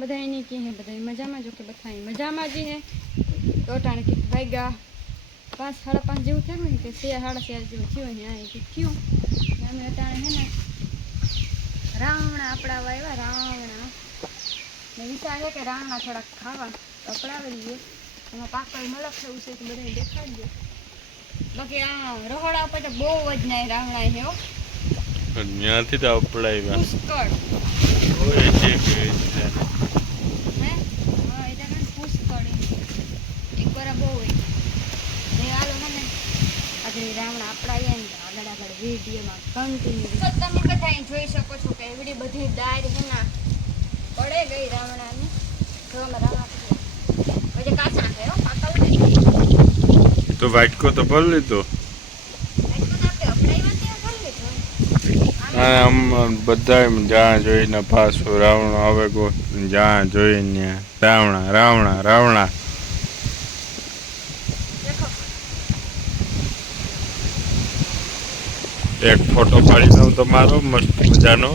બધા नहीं की है બધા मजा में जो के बताई मजा में जी है तो टाणे के वागा 5 साढ़ा 5 जेवू थे ने के 6 साढ़ा 6 जेवू थयो ने आ के थयो ने टाणे है ने रावणा अपड़ा वाया रावणा ने विचार है के रावणा थोड़ा खावा अपड़ावे लिए एमां पाकल मलक छे उसे तो बधाय देखाडજો बाकी आ रहोड़ा पर तो बहु ज नहीं रावणा है हो ન્યાથી તો અપડાવ્યા પુષ્કળ ઓય છે કે હે હા এটা ને પુષ્કળ એક વાર બહુ હોય ને આલો મને આજે રાવણ આપડાયા ને આગળ આગળ વિડિયોમાં કન્ટિન્યુ તો તમે બધા જોઈ શકો છો કે વિડિયો બધી દાર છે ના પડે ગઈ રાવણાની તો અમે રાવણા પછી કાચા છે હો પાકલ નહીં તો વાટકો તો ભર લીધો આમ બધા જ્યાં જોઈને પાછો રાવણ આવે ગો જ્યાં જોઈને રાવણા રાવણા રાવણા એક ફોટો પાડી દઉં તમારો મસ્ત મજાનો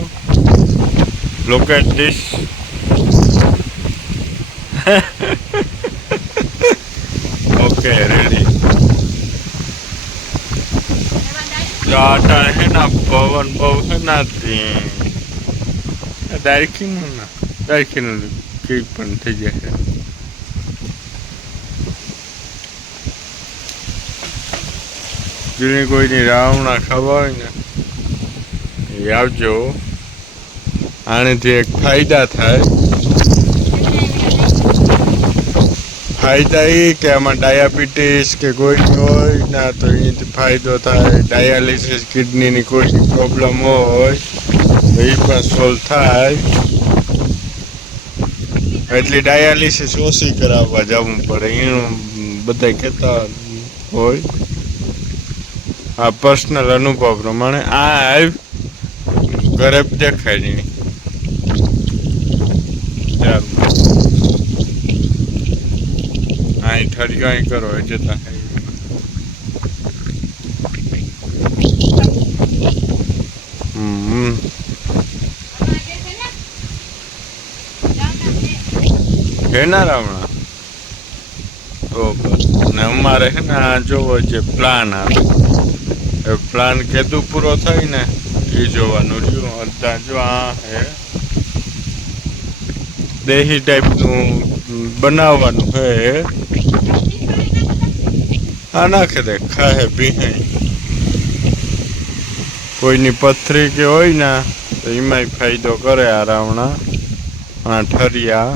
look at this okay ready आता है ना पवन बहुत है ना दारखी की पण થઈ જશે જેને કોઈની રાવણા ખાવા હોય ને એ આવજો આનેથી એક ફાયદા થાય फायदा ये कि आम डायाबिटीज के कोई होय ना तो ये फायदो थाय डायालिसिस किडनी ની કોઈ પ્રોબ્લેમ હોય તો એ પણ સોલ્વ થાય એટલે ડાયાલિસિસ ઓછી કરાવવા જવું પડે એનું બધા કહેતા હોય આ પર્સનલ અનુભવ પ્રમાણે આ ઘરે દેખાય નહીં ચાલો અહીં ઠરિયો અહીં કરો એ જતા હે ના રાવણા બરોબર ને અમારે હે ને આ જોવો જે પ્લાન આવે એ પ્લાન કેદું પૂરો થાય ને એ જોવાનું રહ્યું અડધા જો આ હે દેહી ટાઈપનું બનાવવાનું હે આ નાખે દે ખાહે ભીહાઈ કોઈની પથરી કે હોય ને તો એમાંય ફાયદો કરે આ રાવણા આ ઠરિયા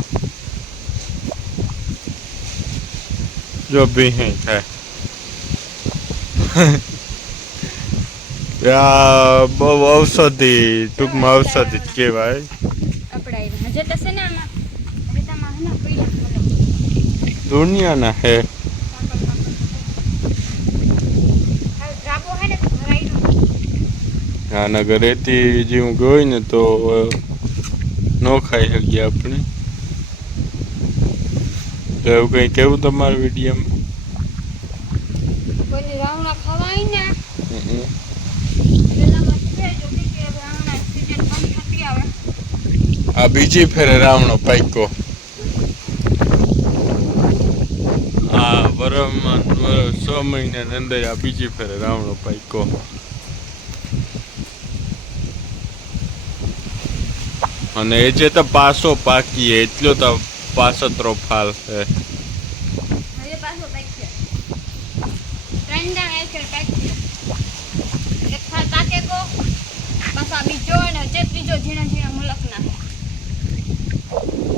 જો ભીહાઈ થાય આ બહુ ઔષધિ ટૂંકમાં ઔષધિ જ કહેવાય દુનિયાના હે આ નગર રેતી જેવું હોય ને તો ન ખાઈ શકીએ આપણે તો એવું કંઈ કેવું તમારા વિડીયોમાં આ બીજી ફેરે રાવણો પાક્યો આ વરમાં 6 મહિનાની અંદર આ બીજી ફેરે રાવણો પાક્યો અને એ જે તો પાસો પાકી એટલો તો પાસતરો ફાલ છે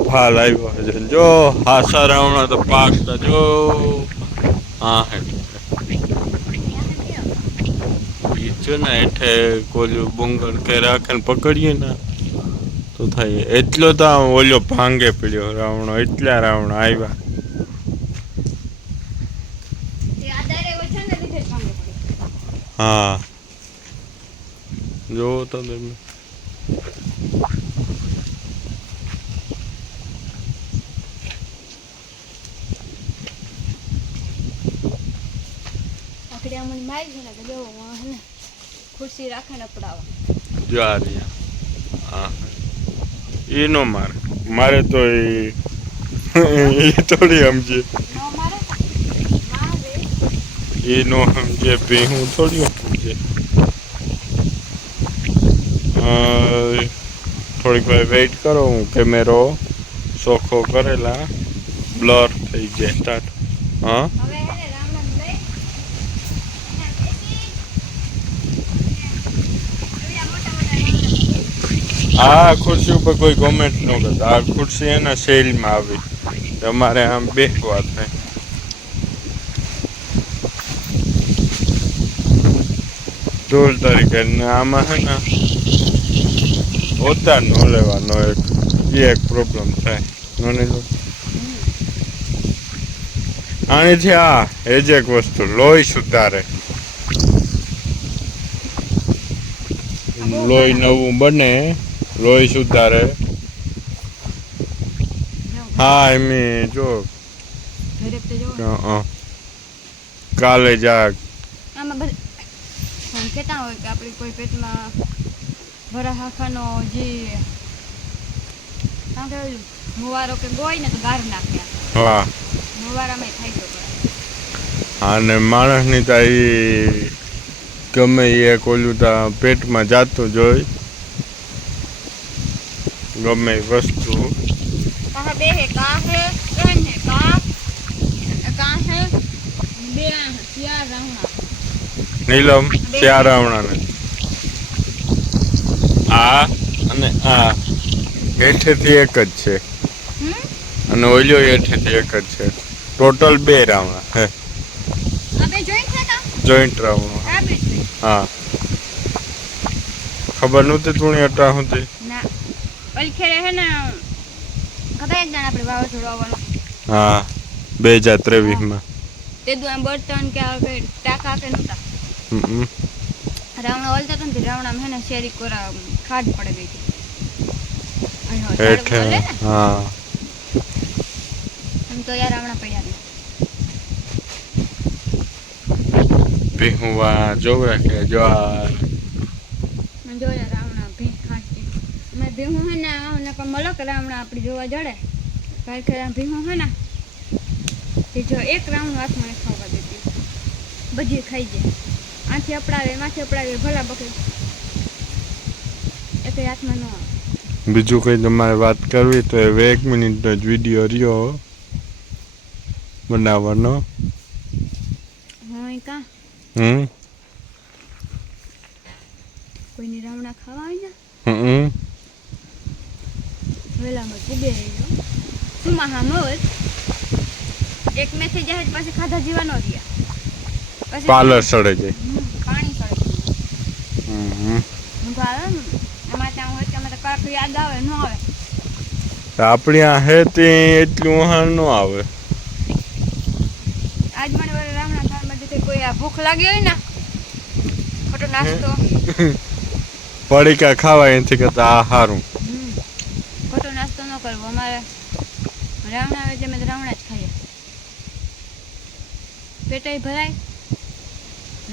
ફાલ આવ્યો છે જો હાસા રાવણા તો પાકતા જો હા હે જો ને એઠે કોલ્યું બુંગર કે રાખે ને પકડીએ ને તો થાય એટલો તો ઓલો ભાંગે પડ્યો રાવણો એટલા રાવણ આવ્યા હા જો તો તમે ખુરશી રાખે ને પડાવા જો આ રહ્યા હા એ નો મારે મારે તો એ થોડી સમજે, નો મારે મારે એ નો સમજે ભીહું થોડી સમજે. થોડીક વાર વેઇટ કરો, હું કેમેરો સોખો કરેલા બ્લર થઈ જાય સ્ટાર્ટ. હા હવે એને રામણ લઈ એના બેસી એવડા મોટા રામણ આ ખુરશી ઉપર કોઈ કોમેન્ટ ન કરતા. આ ખુરશી એના શૈલીમાં આવી, તમારે આમ બેસવા થાય. ટૂલ તરીકે ને આમાં છે ને ઉતાર ન લેવાનો એક પ્રોબ્લેમ થાય. આણીથી આ એ જ એક વસ્તુ લોહી સુધારે, લોહી નવું બને, લોહી સુધારે. હા એમ જો ઝડપ તો જો કાલે જા આમાં બધું એમ કહેતા હોય કે આપણી કોઈ પેટમાં વરાહાખાનો જે શું કહેવાય મુવારો કે ગોય ને તો ગાર નાખ્યા હા. મુવારામાં થઈ ગયો અને માણસની તો એ ગમે એ ઓલું તો પેટમાં જાતું જ હોય, ગમે એ વસ્તુ. કાહે બે હે કાહે ત્રણ હે કાહે બે ચાર રાઉણા નીલમ ચારાવણા ને આ અને આ હેઠેથી એક જ છે અને ઓલ્યો હેઠેથી એક જ છે. ટોટલ 2 રાવણા હે, અબે જોઈન્ટ છે કા જોઈન્ટ રાવણો. આ બે છે હા ખબર નહોતી તું અટા હતી. ના ઓલી ખેડે હે ને ખબર એક દાણ આપણે વાવાઝોડું આવવાનું. હા 2023 માં તે દુ આમ બર્તન કે આ કે ટાકા કે નહોતા રાવણા ઓલતા તો ને રાવણામાં હે ને શેરી કોરા ખાડ પડી ગઈ હતી હેઠે. હા એમ તો યાર રાવણા પડ્યા ને ભીહુવા જોવ રાખે જો આ મેં જોયા રાવણા ભીં ખાંચી મેં ભીહું હે ને આને પણ મલક રાવણા આપણી જોવા જડે કારણ કે ભીહું હે ને તે જો એક રાવણું હાથમાં નહીં ખાવા દેતી, બધી ખાઈ જાય. આથી અપડાવે માથે અપડાવે ભલા બકરી એક હાથમાં ન આવે. બીજું કંઈ તમારે વાત કરવી તો હવે 1 મિનિટનો જ વિડીયો રહ્યો બનાવવાનો. હોય કાં કોઈની રાવણા ખાવા હોય ને વેલામાં પૂગે રહ્યો સુમા હા મોજ એક મેથી જાય પછી ખાધા જીવા ન રહ્યા પછી પાર્લર સડે જાય. પાણી સળે હું તો આવે ને એમાં ત્યાં હોય ત્યાં તો કાંક યાદ આવે ન આવે. આપણી આ હે તે એટલું વહાણ ન આવે. આજ મને વરે રામણા થાળમાં કોઈ આ ભૂખ લાગી હોય ને ખોટો નાસ્તો પડીકા ખાવા એનાથી કરતા આ સારું. ખોટો નાસ્તો ન કરવો. અમારે રાવણા આવે અમે રાવણા જ ખાઈએ. પેટાઈ ભરાય,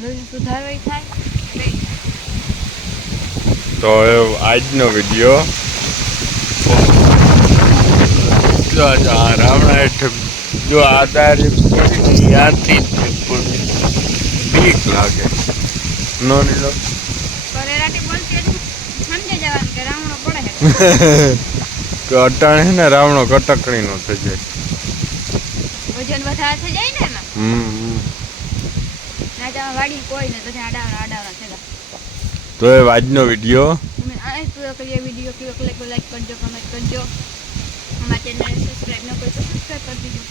લોહી સુધારો થાય. તો આજનો વિડીયો જો આ રાવણા હેઠે જો આ તારી યાદથી બીક લાગે નો નીલો કરેરાટી બોલતી હતી સમજી જવાનું કે રાવણો પડે કે અટાણે છે ને રાવણો કટકણી નો થઈ જાય, વજન વધારે થઈ જાય ને એમાં. ના તો વાડી કોઈ ને તો આડાવડા થયેલા. તો એ આજનો વિડીયો તમે આ કરીએ વિડીયો કેવો લાઈક કરજો, કમેન્ટ કરજો. અમારા ચેનલને સબસ્ક્રાઈબ ન કરી તો સબસ્ક્રાઈબ કરી દીજો.